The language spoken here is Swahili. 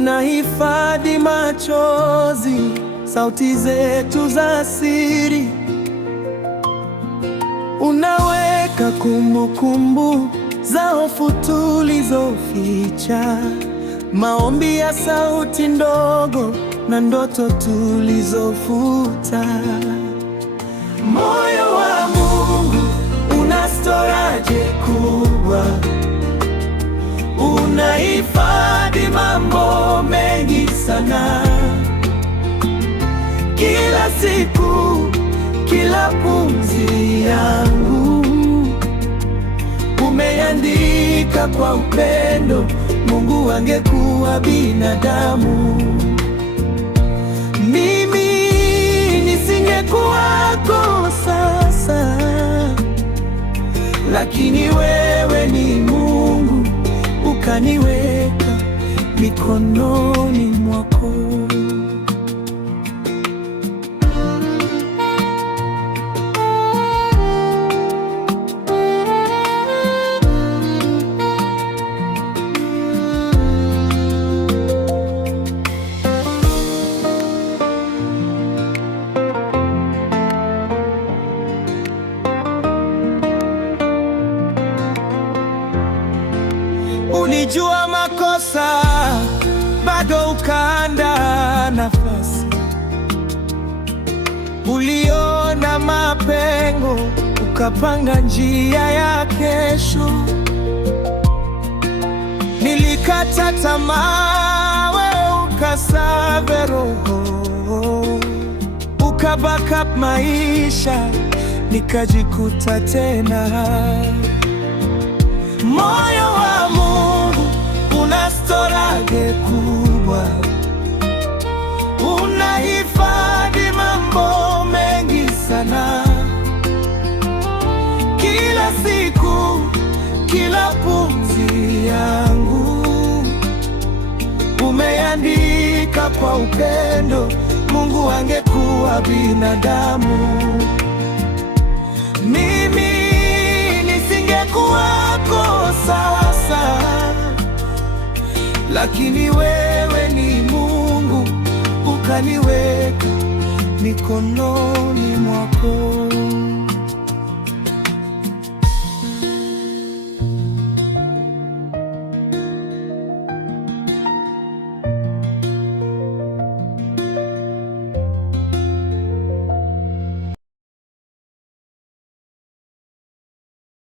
Unahifadhi machozi, sauti zetu za siri. Unaweka kumbukumbu za hofu tulizoficha, maombi ya sauti ndogo na ndoto tulizofuta. Moyo wa Mungu una storage kubwa, unahifadhi mambo mengi sana. Kila siku, kila pumzi yangu umeandika kwa upendo. Mungu angekuwa binadamu, mimi nisingekuwako sasa, lakini wewe ni Mungu, ukaniweka mikononi mwako. Ulijua makosa, bado ukaandaa nafasi. Uliona mapengo, ukapanga njia ya kesho. Nilikata tamaa, wewe ukasave roho, ukabackup maisha, nikajikuta tena. Moyo wa Mungu una storage kubwa, unahifadhi mambo mengi sana. Kila siku, kila pumzi yangu umeandika kwa upendo. Mungu angekuwa binadamu, mimi nisingekuwako sasa, lakini wewe ni Mungu, ukaniweka mikononi mwako.